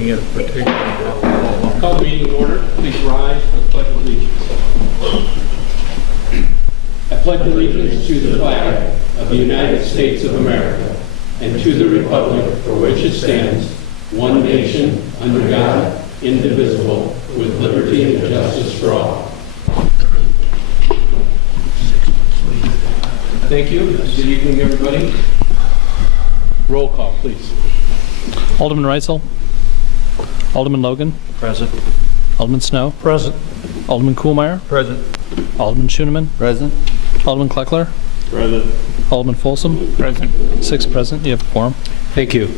Call the meeting to order. Please rise for the Pledge of Allegiance. I pledge allegiance to the flag of the United States of America and to the republic for which it stands, one nation, under God, indivisible, with liberty and justice for all. Thank you. Good evening, everybody. Roll call, please. Alderman Reisel. Alderman Logan. Present. Alderman Snow. Present. Alderman Kuhlmeier. Present. Alderman Schoeneman. Present. Alderman Kleckler. Present. Alderman Folsom. Present. 6 present. You have a quorum. Thank you.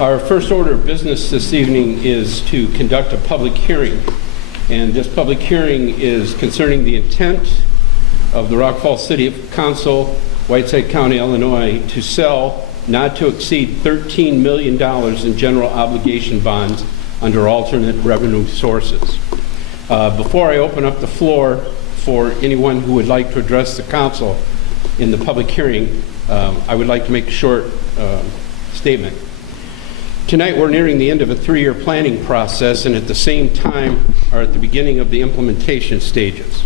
Our first order of business this evening is to conduct a public hearing. And this public hearing is concerning the intent of the Rock Falls City Council, Whiteside County, Illinois, to sell not to exceed $13 million in general obligation bonds under alternate revenue sources. Before I open up the floor for anyone who would like to address the council in the public hearing, I would like to make a short statement. Tonight we're nearing the end of a 3-year planning process and at the same time are at the beginning of the implementation stages.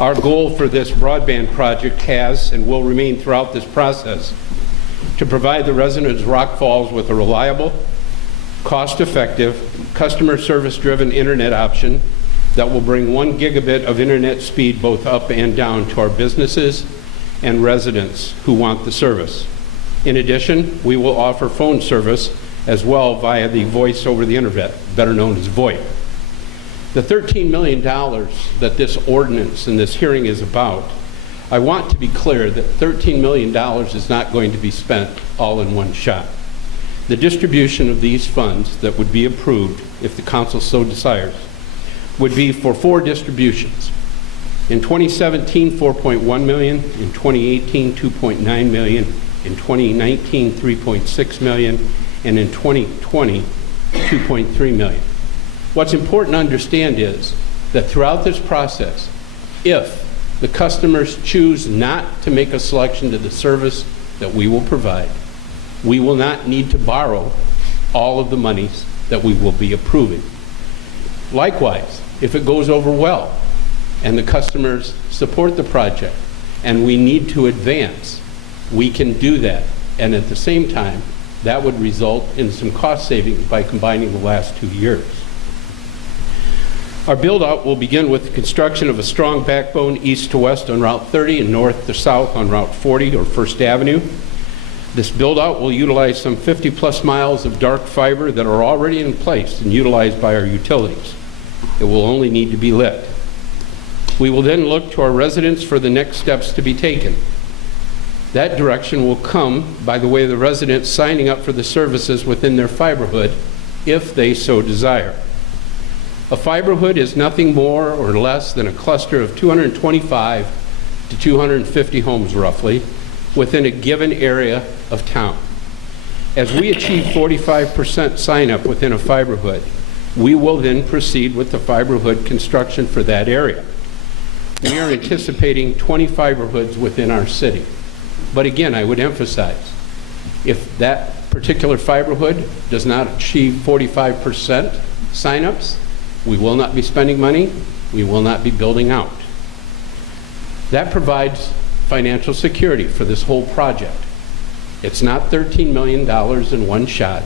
Our goal for this broadband project has and will remain throughout this process to provide the residents of Rock Falls with a reliable, cost-effective, customer service-driven internet option that will bring 1 gigabit of internet speed both up and down to our businesses and residents who want the service. In addition, we will offer phone service as well via the voice over the internet, better known as VoIP. The $13 million that this ordinance and this hearing is about, I want to be clear that $13 million is not going to be spent all in one shot. The distribution of these funds that would be approved, if the council so desires, would be for 4 distributions. In 2017, $4.1 million, in 2018, $2.9 million, in 2019, $3.6 million, and in 2020, $2.3 million. What's important to understand is that throughout this process, if the customers choose not to make a selection to the service that we will provide, we will not need to borrow all of the monies that we will be approving. Likewise, if it goes over well and the customers support the project and we need to advance, we can do that. And at the same time, that would result in some cost savings by combining the last 2 years. Our build-out will begin with the construction of a strong backbone east to west on Route 30 and north to south on Route 40 or First Avenue. This build-out will utilize some 50-plus miles of dark fiber that are already in place and utilized by our utilities. It will only need to be lit. We will then look to our residents for the next steps to be taken. That direction will come by the way of the residents signing up for the services within their fiberhood, if they so desire. A fiberhood is nothing more or less than a cluster of 225 to 250 homes roughly within a given area of town. As we achieve 45% sign up within a fiberhood, we will then proceed with the fiberhood construction for that area. We are anticipating 20 fiberhoods within our city. But again, I would emphasize, if that particular fiberhood does not achieve 45% signups, we will not be spending money, we will not be building out. That provides financial security for this whole project. It's not $13 million in one shot.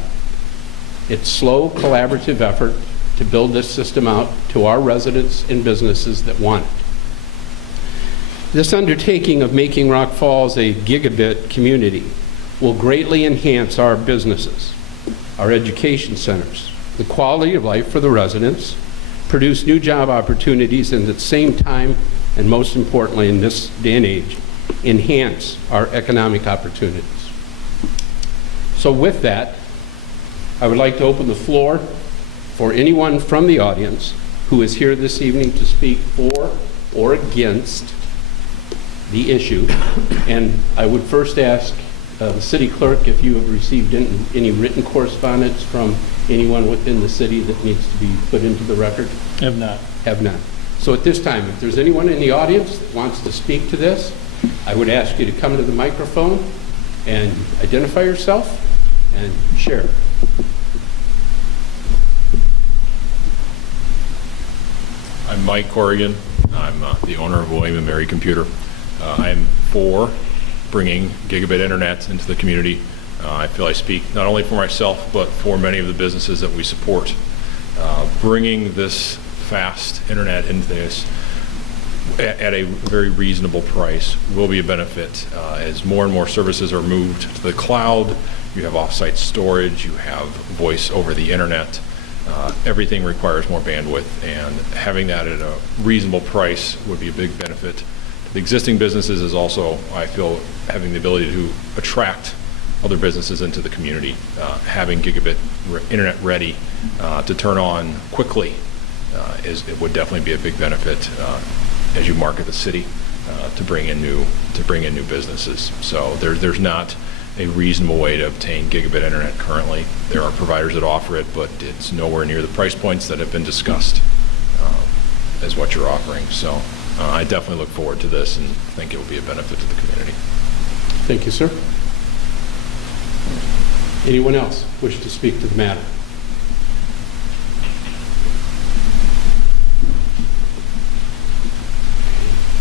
It's slow, collaborative effort to build this system out to our residents and businesses that want it. This undertaking of making Rock Falls a gigabit community will greatly enhance our businesses, our education centers, the quality of life for the residents, produce new job opportunities, and at the same time, and most importantly in this day and age, enhance our economic opportunities. So with that, I would like to open the floor for anyone from the audience who is here this evening to speak for or against the issue. And I would first ask the city clerk if you have received any written correspondence from anyone within the city that needs to be put into the record. Have not. Have not. So at this time, if there's anyone in the audience that wants to speak to this, I would ask you to come to the microphone and identify yourself and share. I'm Mike Corrigan. I'm the owner of William and Mary Computer. I'm for bringing gigabit internet into the community. I feel I speak not only for myself, but for many of the businesses that we support. Bringing this fast internet into this at a very reasonable price will be a benefit. As more and more services are moved to the cloud, you have offsite storage, you have voice over the internet. Everything requires more bandwidth, and having that at a reasonable price would be a big benefit to the existing businesses. Is also, I feel, having the ability to attract other businesses into the community. Having gigabit internet ready to turn on quickly it would definitely be a big benefit as you market the city to bring in new businesses. So there's not a reasonable way to obtain gigabit internet currently. There are providers that offer it, but it's nowhere near the price points that have been discussed as what you're offering. So I definitely look forward to this and think it will be a benefit to the community. Thank you, sir. Anyone else wish to speak to the matter?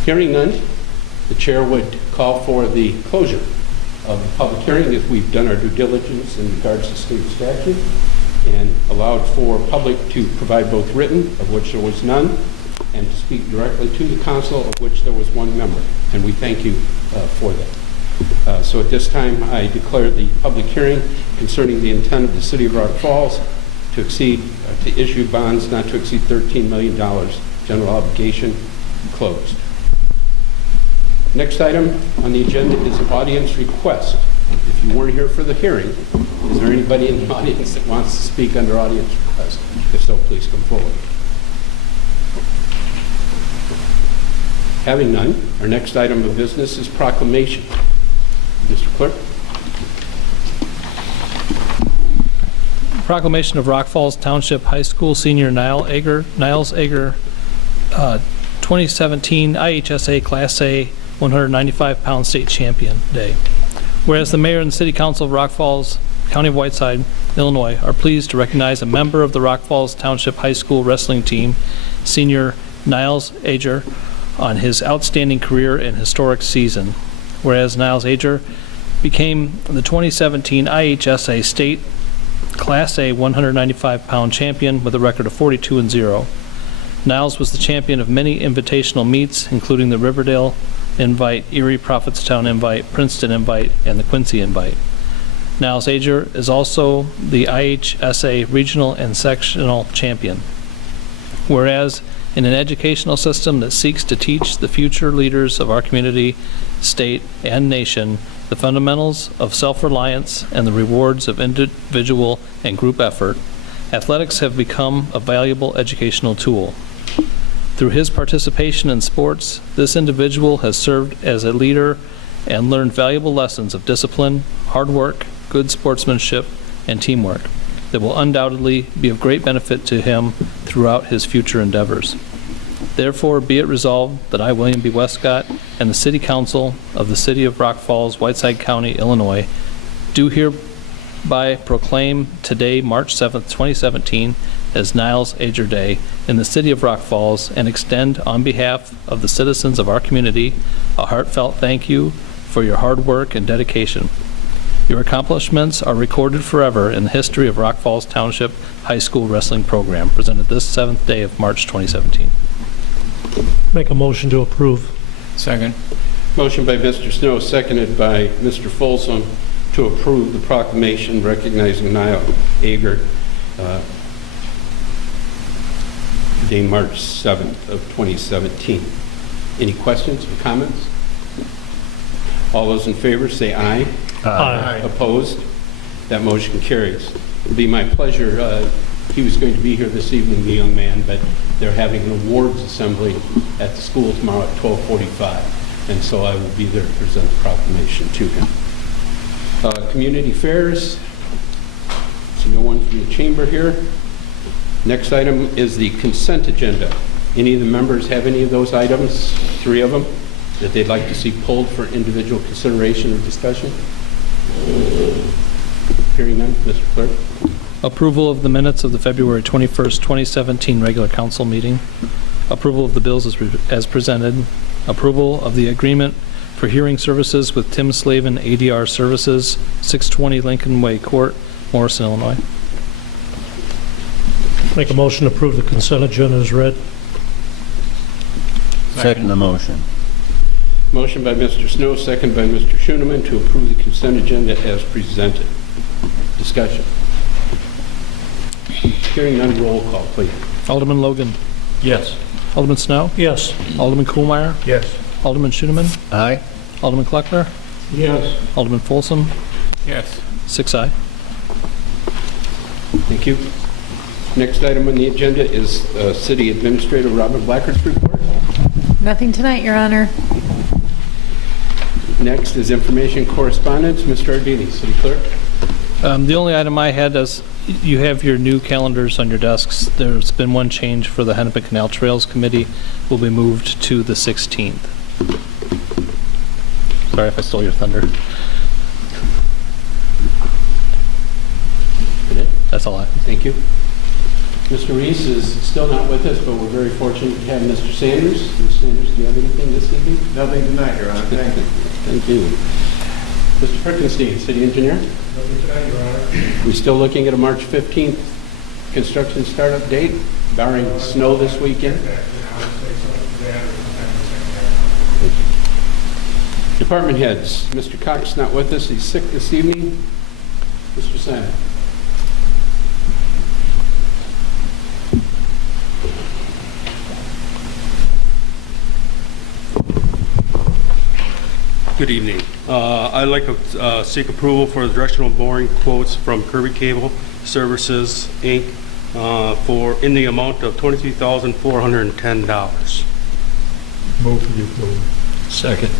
Hearing none, the chair would call for the closure of the public hearing if we've done our due diligence in regards to state statute and allowed for public to provide both written, of which there was none, and to speak directly to the council, of which there was one member. And we thank you for that. So at this time, I declare the public hearing concerning the intent of the City of Rock Falls to issue bonds not to exceed $13 million general obligation closed. Next item on the agenda is an audience request. If you weren't here for the hearing, is there anybody in the audience that wants to speak under audience request? If so, please come forward. Having none, our next item of business is proclamation. Mr. Clerk. Proclamation of Rock Falls Township High School senior Niles Ager, 2017 IHSA Class A 195-pound state champion day. Whereas the mayor and the city council of Rock Falls, County of Whiteside, Illinois, are pleased to recognize a member of the Rock Falls Township High School wrestling team, senior Niles Ager, on his outstanding career and historic season. Whereas Niles Ager became the 2017 IHSA State Class A 195-pound champion with a record of 42-0. Niles was the champion of many invitational meets, including the Riverdale Invite, Erie Prophetstown Invite, Princeton Invite, and the Quincy Invite. Niles Ager is also the IHSA regional and sectional champion. Whereas in an educational system that seeks to teach the future leaders of our community, state, and nation the fundamentals of self-reliance and the rewards of individual and group effort, athletics have become a valuable educational tool. Through his participation in sports, this individual has served as a leader and learned valuable lessons of discipline, hard work, good sportsmanship, and teamwork that will undoubtedly be of great benefit to him throughout his future endeavors. Therefore, be it resolved that I, William B. Westcott, and the City Council of the City of Rock Falls, Whiteside County, Illinois, do hereby proclaim today, March 7th, 2017, as Niles Ager Day in the City of Rock Falls, and extend on behalf of the citizens of our community a heartfelt thank you for your hard work and dedication. Your accomplishments are recorded forever in the history of Rock Falls Township High School Wrestling Program, presented this 7th day of March 2017. Make a motion to approve. Second. Motion by Mr. Snow, seconded by Mr. Folsom, to approve the proclamation recognizing Niles Ager, day March 7th of 2017. Any questions or comments? All those in favor say aye. Aye. Opposed? That motion carries. It'll be my pleasure. He was going to be here this evening, the young man, but they're having an awards assembly at the school tomorrow at 12:45, and so I will be there to present the proclamation to him. Community affairs. See no one from the chamber here. Next item is the consent agenda. Any of the members have any of those items, 3 of them, that they'd like to see pulled for individual consideration or discussion? Hearing none, Mr. Clerk. Approval of the minutes of the February 21st, 2017 regular council meeting. approval of the bills as presented, approval of the agreement for hearing services with Tim Slavin ADR Services, 620 Lincoln Way Court, Morrison, Illinois. Make a motion to approve the consent agenda as read. Second the motion. Motion by Mr. Snow, second by Mr. Schoeneman to approve the consent agenda as presented. Discussion. Hearing none, roll call, please. Alderman Logan. Yes. Alderman Snow. Yes. Alderman Kuhlmeier. Yes. Alderman Schoeneman. Aye. Alderman Kleckler. Yes. Alderman Folsom. Yes. 6 aye. Thank you. Next item on the agenda is City Administrator Robert Blacker's report. Nothing tonight, Your Honor. Next is information correspondence. Mr. Ardini, City Clerk. The only item I had is you have your new calendars on your desks. There's been one change for the Hennepin Canal Trails Committee. Will be moved to the 16th. Sorry if I stole your thunder. That's all I have. Thank you. Mr. Reese is still not with us, but we're very fortunate to have Mr. Sanders. Mr. Sanders, do you have anything this evening? Nothing tonight, Your Honor. Thank you. Thank you. Mr. Perkinstein, City Engineer. Nothing tonight, Your Honor. We still looking at a March 15th construction startup date, barring snow this weekend? Department heads. Mr. Cox not with us. He's sick this evening. Mr. Simon. Good evening. I'd like to seek approval for the directional boring quotes from Kirby Cable Services, Inc. In the amount of $23,410. Move for the approval. Second.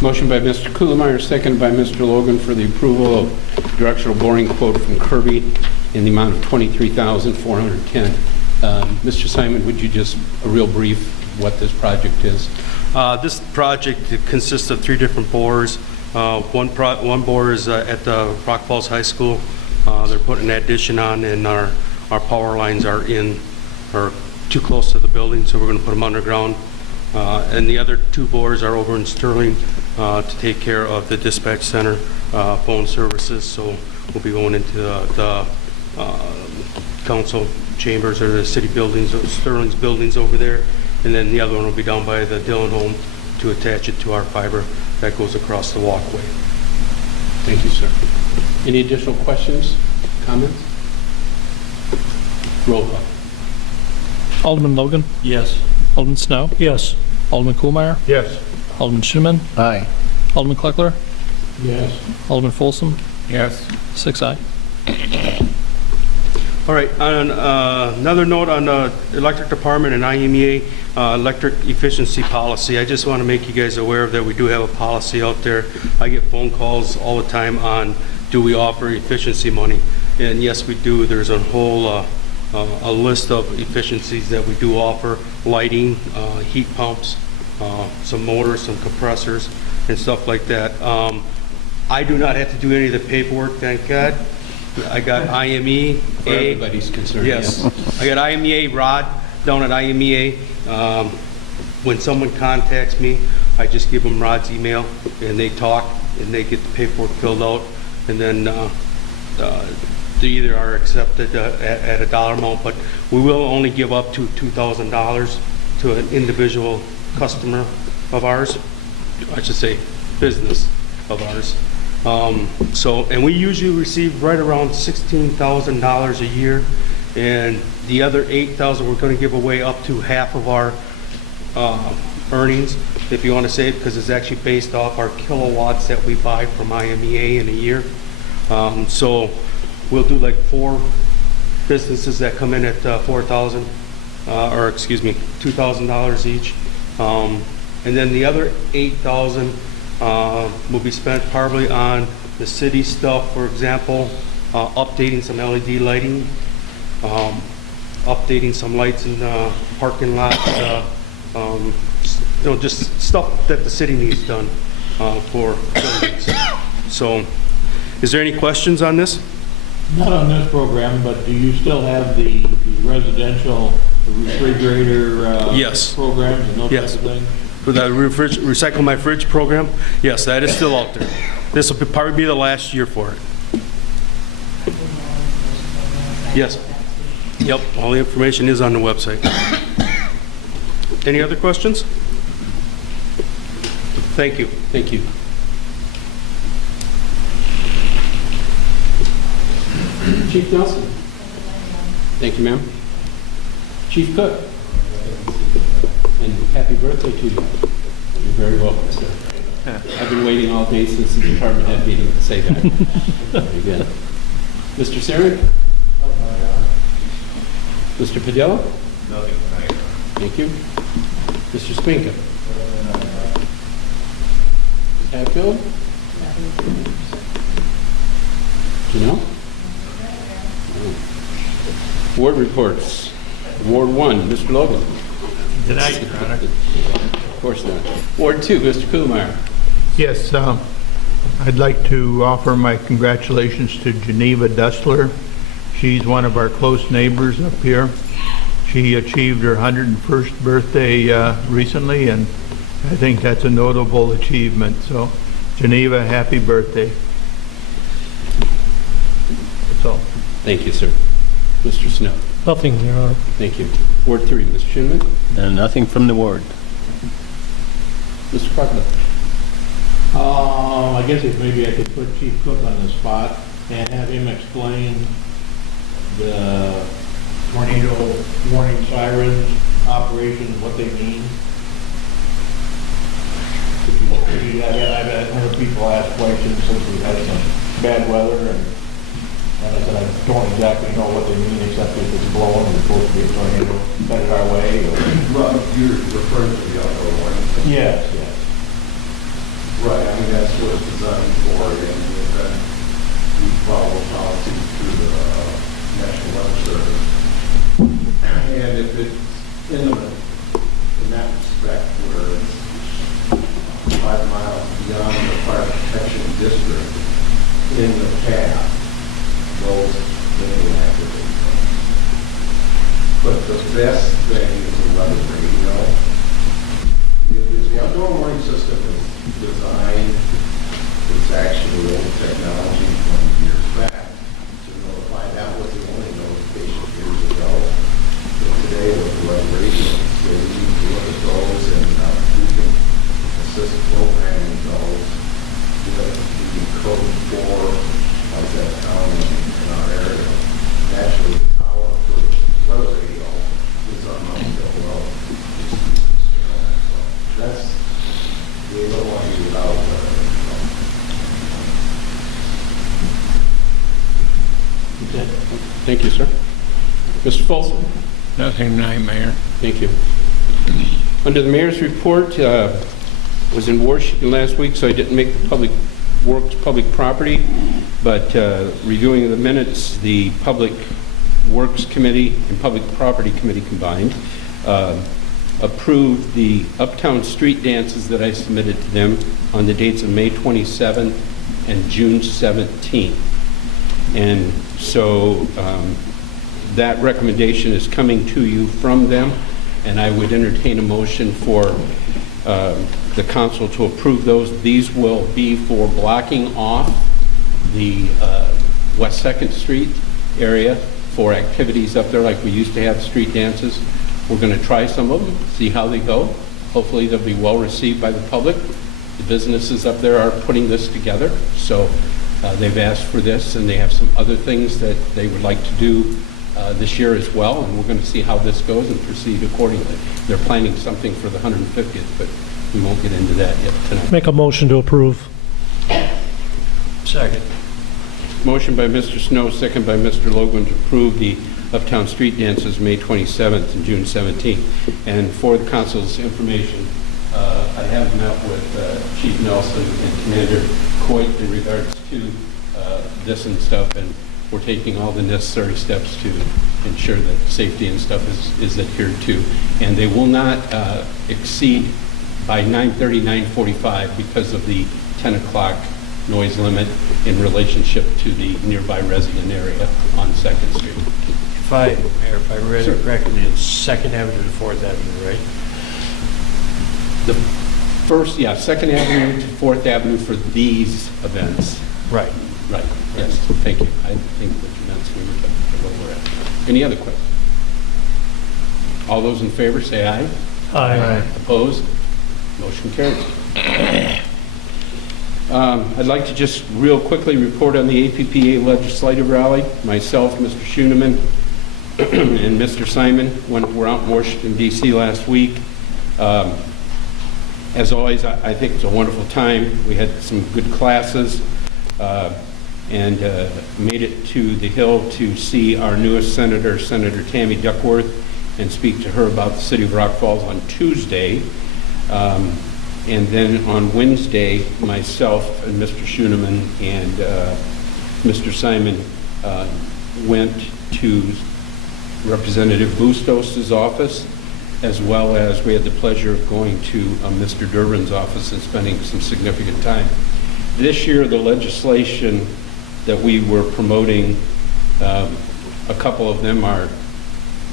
Motion by Mr. Kuhlemeyer, second by Mr. Logan for the approval of directional boring quote from Kirby in the amount of $23,410. Mr. Simon, would you just a real brief what this project is? This project consists of 3 different bores. One bore is at the Rock Falls High School. They're putting an addition on, and our power lines are too close to the building, so we're going to put them underground. And the other 2 bores are over in Sterling to take care of the dispatch center phone services. So we'll be going into the council chambers or the city buildings, Sterling's buildings over there. And then the other one will be down by the Dillon home to attach it to our fiber that goes across the walkway. Thank you, sir. Any additional questions, comments? Roll call. Alderman Logan. Yes. Alderman Snow. Yes. Alderman Kuhlmeier. Yes. Alderman Schoeneman. Aye. Alderman Kleckler. Yes. Alderman Folsom. Yes. 6 aye. All right, on another note on the electric department and IMEA electric efficiency policy, I just want to make you guys aware that we do have a policy out there. I get phone calls all the time on, do we offer efficiency money? And yes, we do. There's a whole a list of efficiencies that we do offer: lighting, heat pumps, some motors, some compressors, and stuff like that. I do not have to do any of the paperwork, thank God. I got IMEA. For everybody's concern. Yes. I got IMEA Rod down at IMEA. When someone contacts me, I just give them Rod's email, and they talk, and they get the paperwork filled out, and then they either are accepted at a dollar amount, but we will only give up to $2,000 to an individual customer of ours. I should say business of ours. And we usually receive right around $16,000 a year, and the other $8,000 we're going to give away up to half of our earnings, if you want to say it, because it's actually based off our kilowatts that we buy from IMEA in a year. So we'll do like 4 businesses that come in at $2,000 each, and then the other $8,000 will be spent probably on the city stuff, for example, updating some LED lighting, updating some lights in the parking lot, just stuff that the city needs done for buildings. So, is there any questions on this? Not on this program, but do you still have the residential refrigerator Yes. programs and those Yes. types of things? For the Recycle My Fridge program, yes, that is still out there. This will probably be the last year for it. Yes. Yep, all the information is on the website. Any other questions? Thank you. Thank you. Chief Nelson. Thank you, ma'am. Chief Cook. And happy birthday to you. You're very welcome, sir. I've been waiting all day since the department head meeting to say that. Very good. Mr. Saric? Mr. Padilla? Nothing tonight. Thank you. Mr. Spinka? Hatfield? Janelle? Ward reports. Ward 1, Mr. Logan. Tonight, Your Honor. Of course not. Ward 2, Mr. Kuhlmeyer. Yes, I'd like to offer my congratulations to Geneva Dustler. She's one of our close neighbors up here. She achieved her 101st birthday recently, and I think that's a notable achievement. So, Geneva, happy birthday. That's all. Thank you, sir. Mr. Snow. Nothing, Your Honor. Thank you. Ward 3, Mr. Shinman. Nothing from the ward. Mr. Proclamation. I guess if maybe I could put Chief Cook on the spot and have him explain the tornado warning sirens, operations, what they mean. I've had other people ask questions since we've had some bad weather, and I said I don't exactly know what they mean, except if it's blowing and it's supposed to be a tornado headed our way. Well, you're referring to the outdoor warning system? Yes, yes. Right, I mean, that's what it's designed for, and we follow policy through the National Weather Service. And if it's imminent, in that respect, where it's 5 miles beyond the fire protection district in the path, those may activate. But the best thing is a weather radio. The outdoor warning system is designed, it's actually old technology from years back to notify. That was the only notification years ago. But today with the weather radio, so we need to look at those and we can assist programming those with the code 4, like that town in our area. Actually, the tower for the weather radio is on Mount Hill Road. That's, we don't want you without, Thank you, sir. Mr. Folsom. Nothing tonight, Mayor. Thank you. Under the mayor's report, was in Washington last week, so I didn't make the Public Works public property, but reviewing the minutes, the Public Works Committee and Public Property Committee combined approved the Uptown Street dances that I submitted to them on the dates of May 27th and June 17th. And so that recommendation is coming to you from them, and I would entertain a motion for the council to approve those. These will be for blocking off the West 2nd Street area for activities up there like we used to have street dances. We're going to try some of them, see how they go. Hopefully they'll be well received by the public. The businesses up there are putting this together, so they've asked for this, and they have some other things that they would like to do this year as well, and we're going to see how this goes and proceed accordingly. They're planning something for the 150th, but we won't get into that yet tonight. Make a motion to approve. Second. Motion by Mr. Snow, second by Mr. Logan to approve the Uptown Street Dances May 27th and June 17th. And for the council's information, I have met with Chief Nelson and Commander Coit in regards to this and stuff, and we're taking all the necessary steps to ensure that safety and stuff is adhered to. And they will not exceed by 9:30, 9:45 because of the 10 o'clock noise limit in relationship to the nearby resident area on 2nd Street. Mayor, if I read it correctly, it's Second Avenue to Fourth Avenue, right? The first, yeah, Second Avenue to Fourth Avenue for these events. Right. Right, yes, thank you. I think which events we were talking about. We're at. Any other questions? All those in favor, say aye. Aye. Opposed? Motion carries. I'd like to just real quickly report on the APPA legislative rally. Myself, Mr. Schoeneman, and Mr. Simon were out in Washington, D.C. last week. As always, I think it's a wonderful time. We had some good classes and made it to the Hill to see our newest senator, Senator Tammy Duckworth, and speak to her about the city of Rock Falls on Tuesday. And then on Wednesday, myself and Mr. Schoeneman and Mr. Simon went to Representative Bustos' office, as well as we had the pleasure of going to Mr. Durbin's office and spending some significant time. This year, the legislation that we were promoting, a couple of them are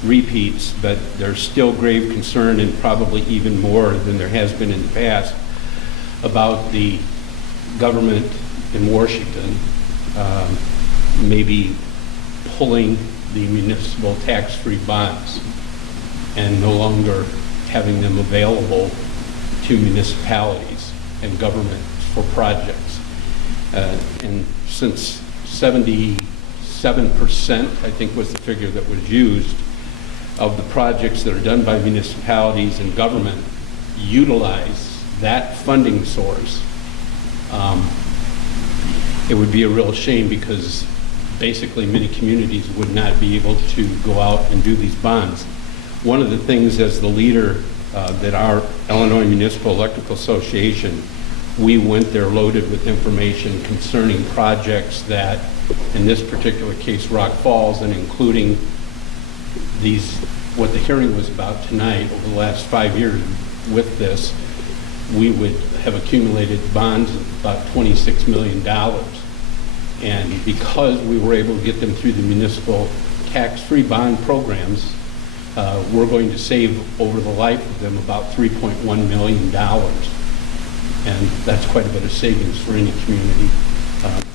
repeats, but there's still grave concern, and probably even more than there has been in the past, about the government in Washington maybe pulling the municipal tax-free bonds and no longer having them available to municipalities and governments for projects. And since 77%, I think was the figure that was used, of the projects that are done by municipalities and government utilize that funding source, it would be a real shame, because basically many communities would not be able to go out and do these bonds. One of the things, as the leader that our Illinois Municipal Electrical Association, we went there loaded with information concerning projects that, in this particular case, Rock Falls, and including these, what the hearing was about tonight, over the last 5 years with this, we would have accumulated bonds of about $26 million. And because we were able to get them through the municipal tax-free bond programs, we're going to save over the life of them about $3.1 million. And that's quite a bit of savings for any community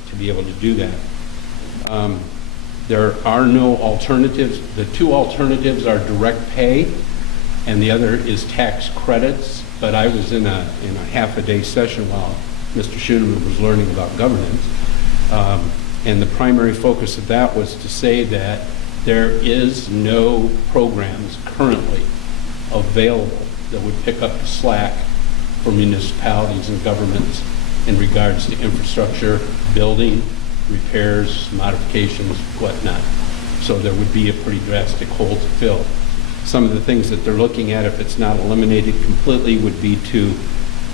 to be able to do that. There are no alternatives. The two alternatives are direct pay, and the other is tax credits. But I was in a half-a-day session while Mr. Schoeneman was learning about governance, and the primary focus of that was to say that there is no programs currently available that would pick up the slack for municipalities and governments in regards to infrastructure, building, repairs, modifications, whatnot. So there would be a pretty drastic hole to fill. Some of the things that they're looking at, if it's not eliminated completely, would be to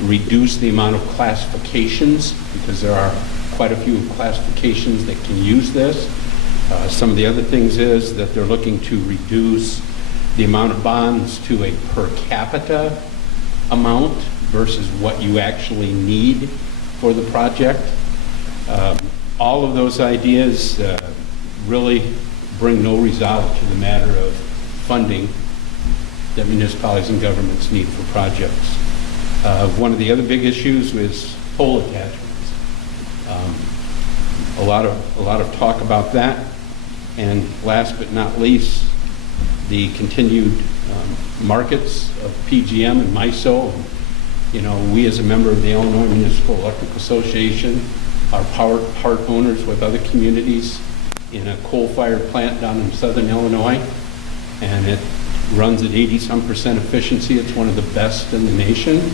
reduce the amount of classifications, because there are quite a few classifications that can use this. Some of the other things is that they're looking to reduce the amount of bonds to a per capita amount versus what you actually need for the project. All of those ideas really bring no resolve to the matter of funding that municipalities and governments need for projects. One of the other big issues is pole attachments. A lot of talk about that. And last but not least, the continued markets of PGM and MISO. You know, we as a member of the Illinois Municipal Electrical Association are part owners with other communities in a coal-fired plant down in southern Illinois, and it runs at 80-some% efficiency. It's one of the best in the nation.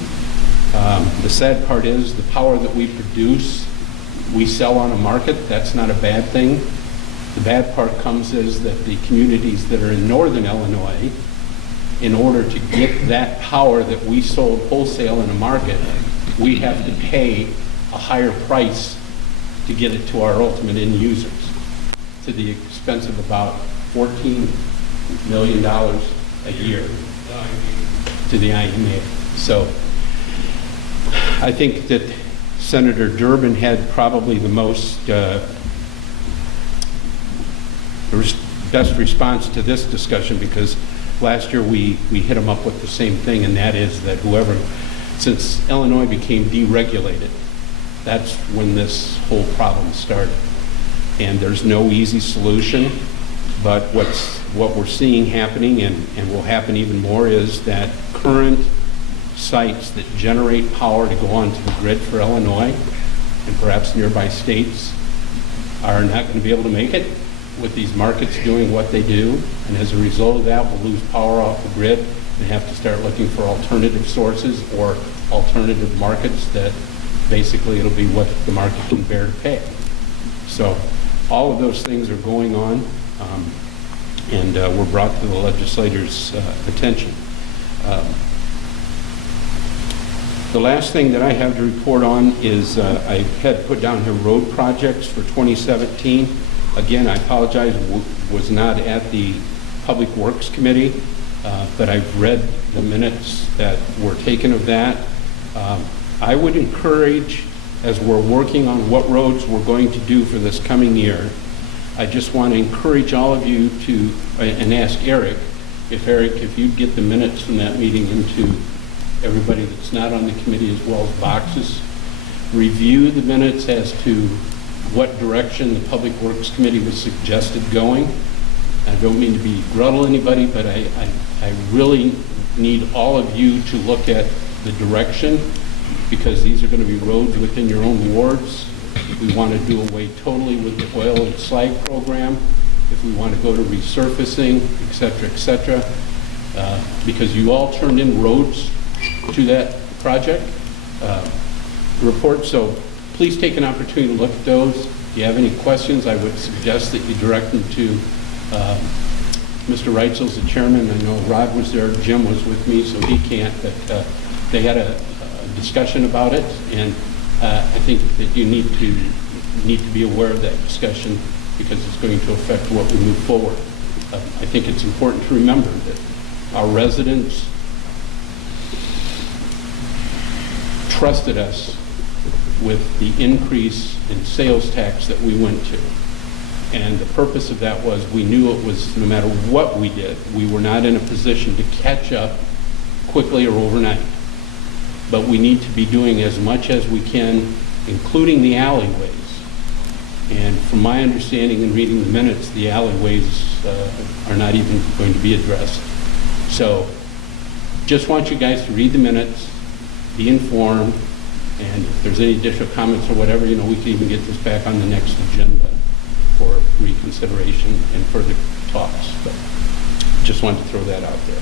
The sad part is the power that we produce, we sell on a market. That's not a bad thing. The bad part comes is that the communities that are in northern Illinois, in order to get that power that we sold wholesale in a market, we have to pay a higher price to get it to our ultimate end users, to the expense of about $14 million a year to the IMA. So I think that Senator Durbin had probably the most best response to this discussion, because last year we hit them up with the same thing, and that is that since Illinois became deregulated, that's when this whole problem started. And there's no easy solution, but what we're seeing happening, and will happen even more, is that current sites that generate power to go onto the grid for Illinois and perhaps nearby states are not going to be able to make it with these markets doing what they do. And as a result of that, we'll lose power off the grid and have to start looking for alternative sources or alternative markets that basically it'll be what the market can bear to pay. So all of those things are going on, and were brought to the legislators' attention. The last thing that I have to report on is I had put down here road projects for 2017. Again, I apologize, was not at the Public Works Committee, but I've read the minutes that were taken of that. I would encourage, as we're working on what roads we're going to do for this coming year, I just want to encourage all of you to, and ask Eric, if you'd get the minutes from that meeting into everybody that's not on the committee as well as boxes, review the minutes as to what direction the Public Works Committee was suggested going. I don't mean to begrudle anybody, but I really need all of you to look at the direction, because these are going to be roads within your own wards. We want to do away totally with the oil and slag program. If we want to go to resurfacing, et cetera, because you all turned in roads to that project report. So please take an opportunity to look at those. If you have any questions, I would suggest that you direct them to Mr. Reitzel's the chairman. I know Rod was there, Jim was with me, so he can't, but they had a discussion about it, and I think that you need to be aware of that discussion, because it's going to affect what we move forward. I think it's important to remember that our residents trusted us with the increase in sales tax that we went to. And the purpose of that was we knew it was, no matter what we did, we were not in a position to catch up quickly or overnight. But we need to be doing as much as we can, including the alleyways. And from my understanding and reading the minutes, the alleyways are not even going to be addressed. So just want you guys to read the minutes, be informed, and if there's any additional comments or whatever, we can even get this back on the next agenda for reconsideration and further talks. But just wanted to throw that out there.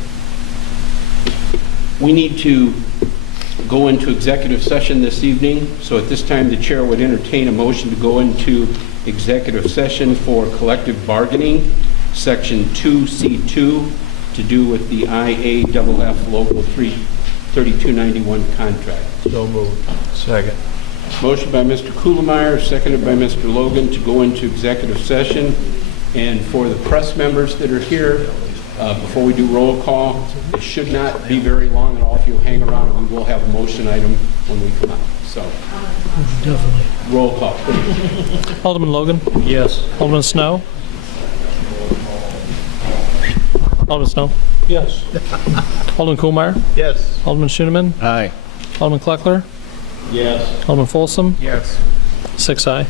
We need to go into executive session this evening. So at this time, the chair would entertain a motion to go into executive session for collective bargaining, section 2C2, to do with the IAFF Local 3291 contract. So moved. Second. Motion by Mr. Kuhlmeyer, seconded by Mr. Logan, to go into executive session. And for the press members that are here, before we do roll call, it should not be very long at all. If you'll hang around, we will have a motion item when we come out. So, Definitely. roll call, please. Alderman Logan? Yes. Alderman Snow? Alderman Snow? Yes. Alderman Kuhlmeyer? Yes. Alderman Schoeneman? Aye. Alderman Kleckler? Yes. Alderman Folsom? Yes. 6 aye.